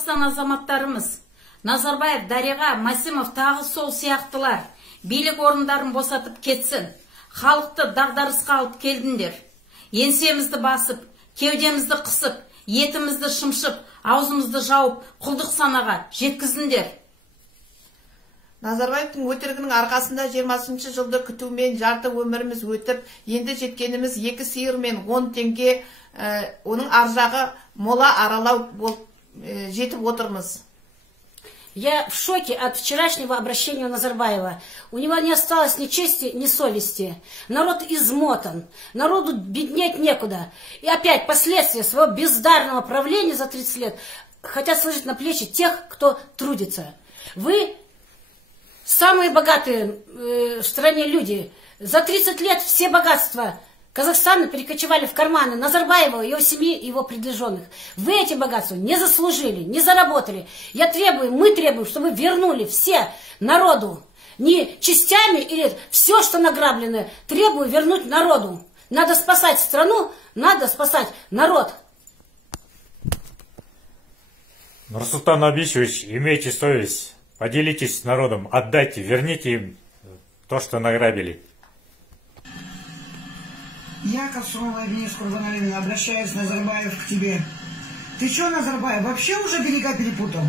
Қазақстан азаматтарымыз, Назарбаев, Дариға, Масимов тағы сол сияқтылар билік орындарын босатып кетсін. Халықты дағдарысқа алып келдіңдер. Еңсемізді басып, кеудемізді қысып, етімізді шымшып, аузымызды жауып, құлдық санаға жеткіздіңдер. Назарбаевтың өтірігінің арқасында 20 жылды күтумен жарты өміріміз өтіп, енді жеткеніміз 2 сиыр мен 10 теңге, оның аржағы мола аралау болып жетіп отырмыз. Я в шоке от вчерашнего обращения Назарбаева. У него не осталось ни чести, ни совести. Народ измотан, народу беднеть некуда. И опять последствия своего бездарного правления за 30 лет хотят сложить на плечи тех, кто трудится. Вы самые богатые в стране люди. За 30 лет все богатства Казахстана перекочевали в карманы Назарбаева, его семьи и его приближенных. Вы эти богатства не заслужили, не заработали. Мы требуем, чтобы вернули все народу. Не частями или все, что награблено, требую вернуть народу. Надо спасать страну, надо спасать народ. Нурсултан Абишевич, имейте совесть, поделитесь с народом, отдайте, верните им то, что награбили. Я, Ковсунова Евгения Скурбаналина, обращаюсь, Назарбаев, к тебе. Ты что, Назарбаев, вообще уже берега перепутал?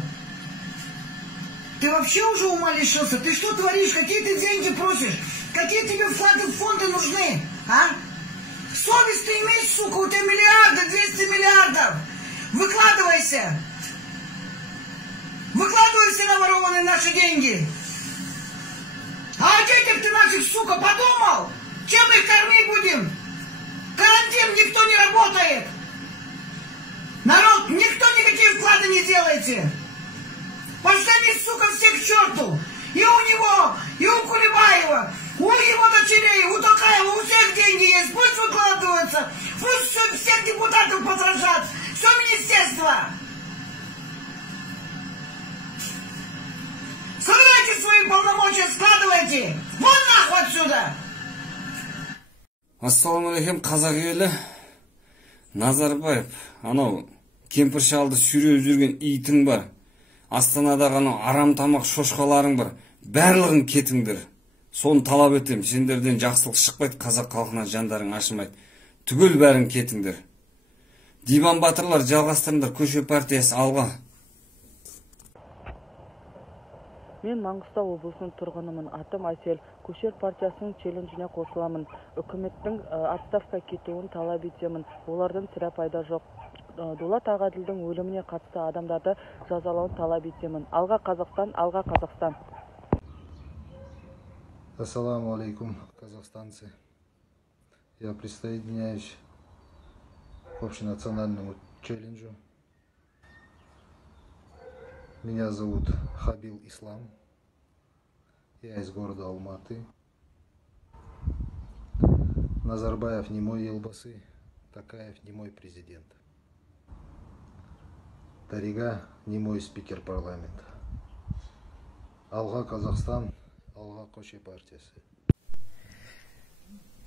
Ты вообще уже ума лишился? Ты что творишь? Какие ты деньги просишь? Какие тебе фонды нужны? А? Совесть ты имеешь, сука, у тебя миллиарды, 200 миллиардов. Выкладывайся. Выкладывай все наворованные наши деньги. А о детях ты наших, сука, подумал? Чем их кормить будем? Карантин, никто не работает. Народ, никто никакие вклады не делаете. Пошли, сука, все к черту. И у него, и у Кулебаева, у его дочерей, у Токаева, у всех деньги есть. Пусть выкладываются. Пусть всех депутатов потрошат. Все министерство. Скрывайте свои полномочия, складывайте. Вон нахуй отсюда. Ассаламалейкум, қазақ елі. Назарбаев, анау кемпір шалды сүйреп жүрген итің бар. Астанадағы анау арам тамақ шошқаларың бар. Барлығын кетіңдер. Соны талап етем. Сендерден жақсылық шықпайды, қазақ халқына жандарың ашымайды. Түгел бәрін кетіңдер. Диван батырлар, жалғастырыңдар, көше партиясы алға. Мен Маңғыстау облысының тұрғынымын. Атым Айсел. Көшер партиясының челленджіне қосыламын. Үкіметтің отставка кетуін талап етемін. Олардың сірә пайда жоқ. Дулат Ағаділдің өліміне қатысты адамдарды жазалауын талап етемін. Алға Қазақстан, алға Қазақстан. Ассаламу алейкум, казахстанцы. Я присоединяюсь к общенациональному челленджу. Меня зовут Хабил Ислам. Я из города Алматы. Назарбаев не мой елбасы, Токаев не мой президент. Дариға не мой спикер парламента. Алға Казахстан, алға көше партиясы.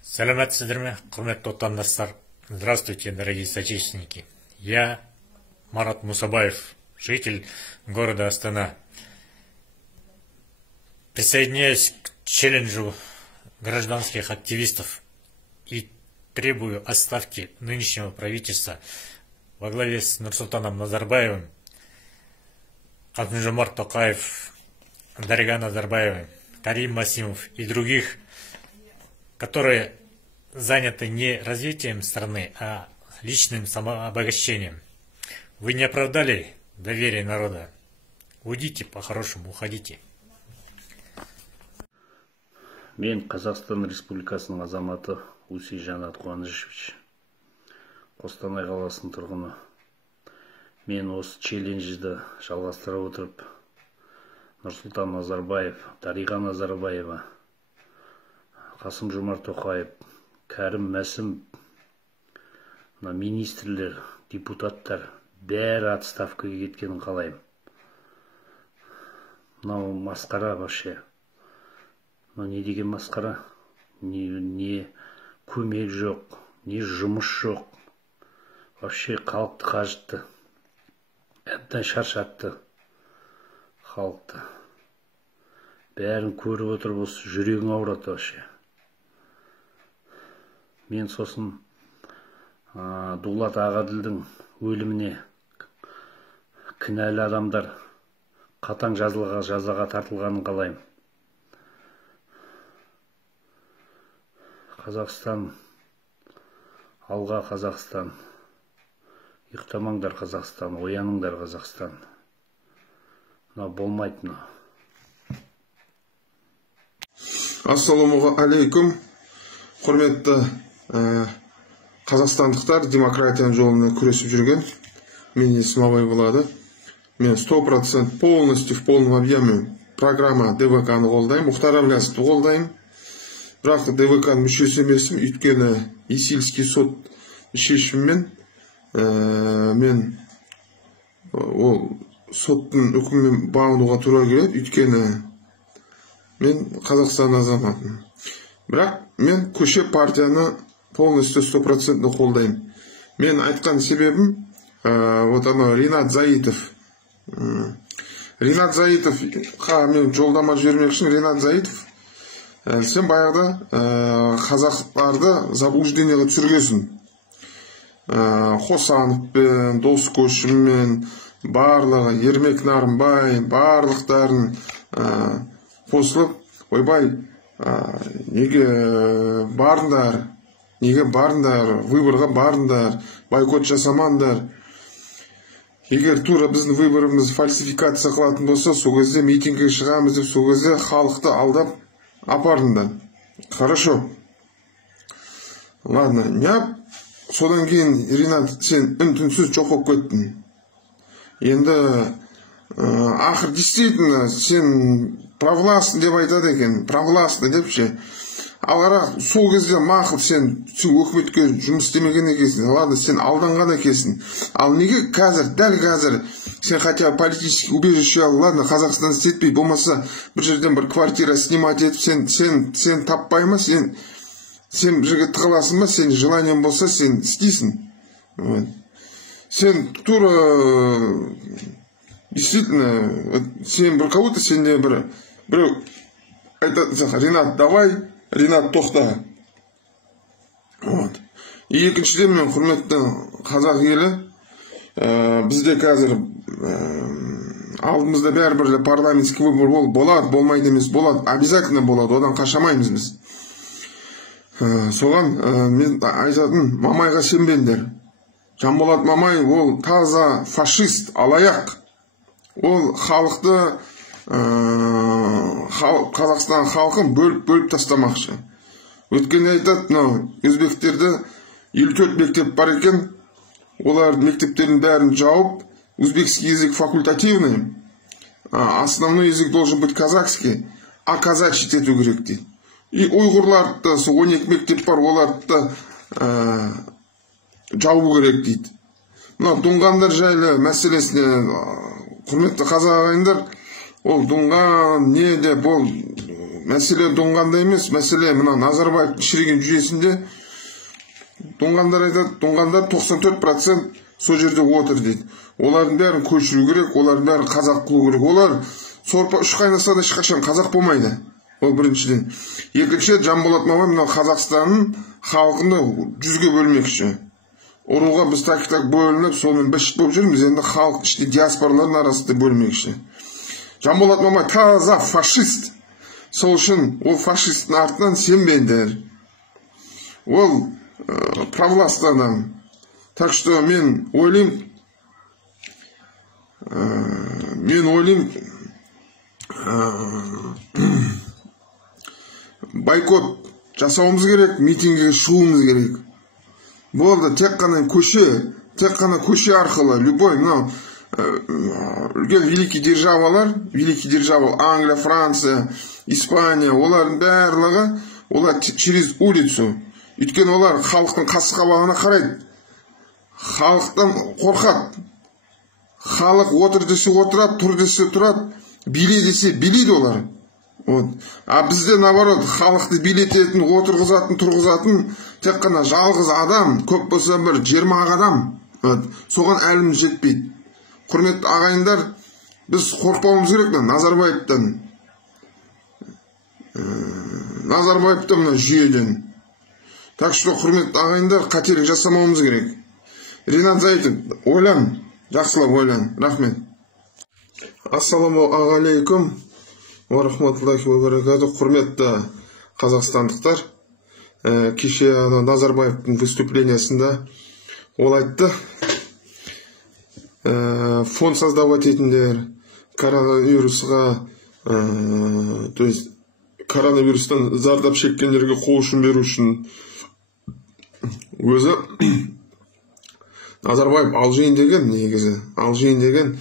Сәлеметсіздер ме, құрметті отандастар. Здравствуйте, дорогие соотечественники. Я Марат Мусабаев, житель города Астана. Присоединяюсь к челленджу гражданских активистов и требую отставки нынешнего правительства во главе с Нурсултаном Назарбаевым, Касым-Жомарт Токаев, Дариға Назарбаева, Карим Масимов и других, которые заняты не развитием страны, а личным самообогащением. Вы не оправдали доверие народа. Уйдите по-хорошему, уходите. Мен Қазақстан Республикасының азаматы Усей Жанат Қуанышевич, Қостанай қаласының тұрғыны. Мен осы челленджді жалғастыра отырып, Нұрсұлтан Назарбаев, Дариға Назарбаева, Қасым-Жомарт Тоқаев, Кәрім Мәсімов, министрлер, депутаттар бәрі отставкаға кеткенін қалаймын. Мынау масқара вообще. Но не деген масқара, не көмек жоқ, не жұмыс жоқ. Вообще халықты қажытты. әбден шаршатты халықты. Бәрін көріп отырып осы жүрегің ауырады вообще. Мен сосын Дулат Ағаділдің өліміне кінәлі адамдар қатаң жазаға тартылғанын қалаймын. Қазақстан, алға Қазақстан, ұйықтамаңдар Қазақстан, ояныңдар Қазақстан. Мына болмайды мына. Ассалаумағалейкум, құрметті қазақстандықтар, демократияның жолында күресіп жүрген. Мен есім Абай болады. Мен 100% полностью в полном объеме программа ДВК-ны қолдаймын, Мұхтар Әблязовты қолдаймын. Бірақ ДВК-ның мүшесі емеспін, өйткені Есильский сот шешімімен мен ол соттың үкімімен бағынуға тура келеді, өйткені мен Қазақстан азаматымын. Бірақ мен көше партияны полностью 100% қолдаймын. Мен айтқан себебім вот ана Ринат Заитов. Ринат Заитов мен жолдама жібермекшін. Ринат Заитов, сен баяғыда қазақтарды заблуждениеге түсіргенсің. Хосановпен, Дос Көшіммен, барлығы Ермек Нарымбай, барлықтарын қосылып, ойбай, неге барындар, выборға барындар, бойкот жасамаңдар. Егер тура біздің выборымыз фальсификация қылатын болса, сол кезде митингке шығамыз деп, сол кезде халықты алдап апарыңдар. Хорошо. Ладно, не? Содан кейін, Ринат, сен үн-түнсіз жоқ болып кеттің. Енді, ақыр действительно, сен провластный деп айтады екен, провластный деп ше. Аларақ, сол кезде мақыл сен өкіметке жұмыс істемеген екенсің. Ладно, сен алданған екенсің. Ал неге қазір, дәл қазір, сен хотя политический убежище ал, ладно, Қазақстан істетпей, болмаса бір жерден бір квартира снимать етіп, сен таппай ма, сен бір жерге тығыласың ба, сен желаниен болса, сен істейсің. Сен тура, действительно, сен бір кого-то сенде бір айтады, Ринат, давай, Ринат, тоқта. Екіншіден, мен құрметті қазақ елі, бізде қазір алдымызда бәрібір парламентский выбор болады, болмайды емес, болады, обязательно болады, одан қашамаймыз біз. Соған мен айтатын, Мамайға сенбеңдер. Жанболат Мамай ол таза фашист, алаяқ. Ол халықты, Қазақстан халқын бөліп тастамақшы. Өткенде айтады, өзбектерді 54 мектеп бар екен, олар мектептердің бәрін жауып, узбекский язык факультативный, основной язык должен быть казахский, а казачить ету керек дейді. И ұйғырларды, 12 мектеп бар, оларды жауып керек дейді. Дуңғандар жайлы мәселесіне, құрметті қазақ ағайындар, ол дуңған не де бұл мәселе дуңғанда емес, мәселе мына Назарбаев шіреген жүйесінде. Дуңғандар айтады, дуңғандар 94% сол жерде отыр дейді. Олардың бәрін көшіру керек, олардың бәрін қазақ қылу керек. Олар сорпа үш қайнаса да ешқашан қазақ болмайды. Ол біріншіден. Екінші, Жанболат Мамай мына Қазақстанның халқını 100-ге бөлмекші. Ұруға біз так бөлініп, сонымен бішік болып жүрміз, енді халық іште диаспоралардың арасында бөлмекші. Жанболат Мамай таза фашист. Сол үшін ол фашисттің артынан сенбеңдер. Ол провластный адам. Так что мен ойлаймын, бойкот жасауымыз керек, митингге шығуымыз керек. Болды, тек қана көше арқылы, любой, үлкен великий державалар, Англия, Франция, Испания, олардың барлығы, олар через улицу. Өйткені олар халықтың қасқабағына қарайды. Халықтан қорқады. Халық отыр десе отырады, тұр десе тұрады, биле десе билейді олар. А бізде наоборот, халықты билететін, отырғызатын, тұрғызатын тек қана жалғыз адам, көп болса бір 20 адам. Соған әліміз жетпейді. құрметті ағайындар, біз қорықпауымыз керек Назарбаевтан. Назарбаевтан мына жүйеден. Так что, құрметті ағайындар, қателік жасамауымыз керек. Ринат Зайтов, ойлан, жақсылап ойлан. Рахмет. Ассалаумағалейкум ва рахматуллахи ва баракату. Құрметті қазақстандықтар, кеше Назарбаевтың выступлениясында ол айтты, фонд создавать етіндер, коронавирусқа, то есть коронавирустан зардап шеккендерге қол ұшын беру үшін өзі Назарбаев алжиын деген, негізі алжиын деген.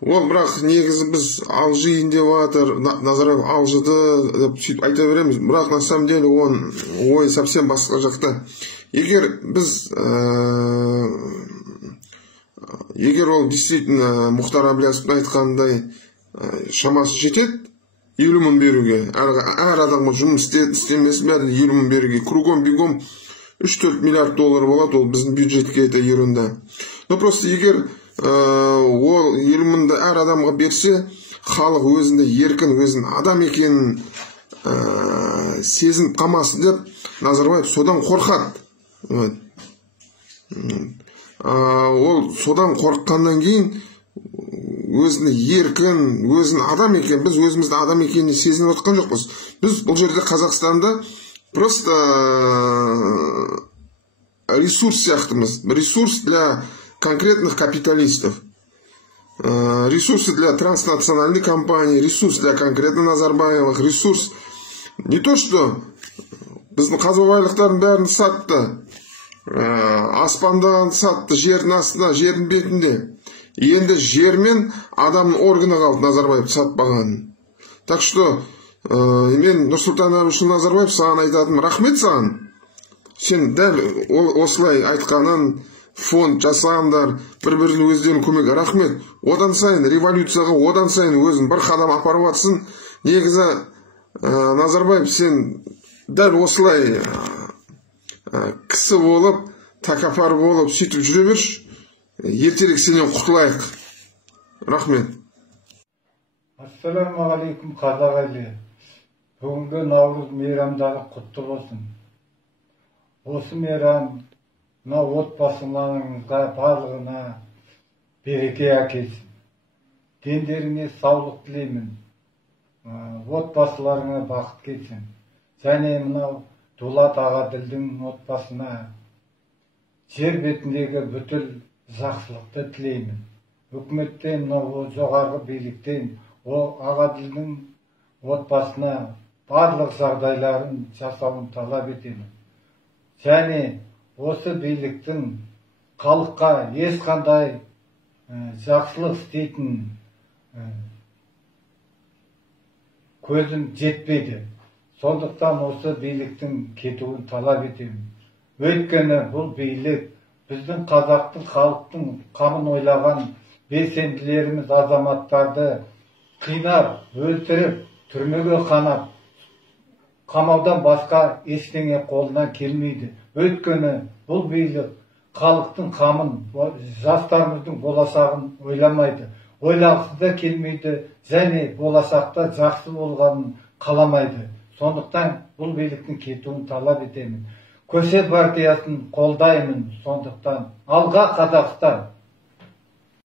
Ол бірақ негізі біз алжиын деп жатыр, Назарбаев алжыды деп сөйтіп айта береміз. Бірақ на самом деле он ой совсем басқа жақта. Егер ол действительно Мұхтар Әблязовтың айтқандай шамасы жетеді 50 мың беруге, әр адамға жұмыс істемесі бәрі 50 мың беруге, кругом бегом 3-4 миллиард доллар болады, ол біздің бюджетке это ерунда. Но просто егер ол 50 мыңды әр адамға берсе, халық өзінде еркін, өзінің адам екенін сезініп қалмасын деп, Назарбаев содан қорқады. Ол содан қорыққаннан кейін өзіне еркін, өзінің адам екен, біз өзімізді адам екенін сезініп отқан жоқпыз. Біз бұл жерде Қазақстанда просто ресурс сияқтымыз. Ресурс для конкретных капиталистов. Ресурсы для транснациональной компании, ресурс для конкретно Назарбаевых, ресурс не то, что біздің қазбабайлықтардың бәрін сатты, аспандан сатты, жердің астына, жердің бетінде. Енді жер мен адамның органы қалды Назарбаев сатпаған. Так что мен Нұрсұлтан Әбішұлы Назарбаев саған айтатым, рахмет саған. Сен дәл осылай айтқанын, фонд жасағандар, бір-біріне өздерінің көмегі, рахмет. Одан сайын революцияға, одан сайын өзін бір қадам апарып жатсың. Негізі Назарбаев сен дәл осылай кісі болып, тәкаппар болып сөйтіп жүре берші. Ертерек сенен құтылайық. Рахмет. Ассалаумағалейкум қазақ елі. Бүгінгі Наурыз мейрамдары құтты болсын. Осы мейрам мына отбасыларыңызға барлығына береке әкелсін. Дендеріңе саулық тілеймін. Отбасыларыңа бақыт келсін. Және мынау Дулат Ағаділдің отбасына жер бетіндегі бүткіл жақсылықты тілеймін. Үкіметтен, жоғарғы биліктен Ағаділдің отбасына барлық жағдайларын жасауын талап етемін. Және осы биліктің халыққа ешқандай жақсылық істейтін көзім жетпейді. Сондықтан осы биліктің кетуін талап етемін. Өйткені бұл билік біздің қазақтың халықтың қамын ойлаған белсенділеріміз азаматтарды қинап, өлтіріп, түрмеге қанап, қамаудан басқа ештеңе қолынан келмейді. Өйткені бұл билік халықтың қамын, жастарымыздың болашағын ойламайды. Ойлағысы да келмейді, және болашақта жақсы болғанын қаламайды. Сондықтан бұл биліктің кетуін талап етемін. Көше партиясын қолдаймын. Сондықтан алға Қазақстан!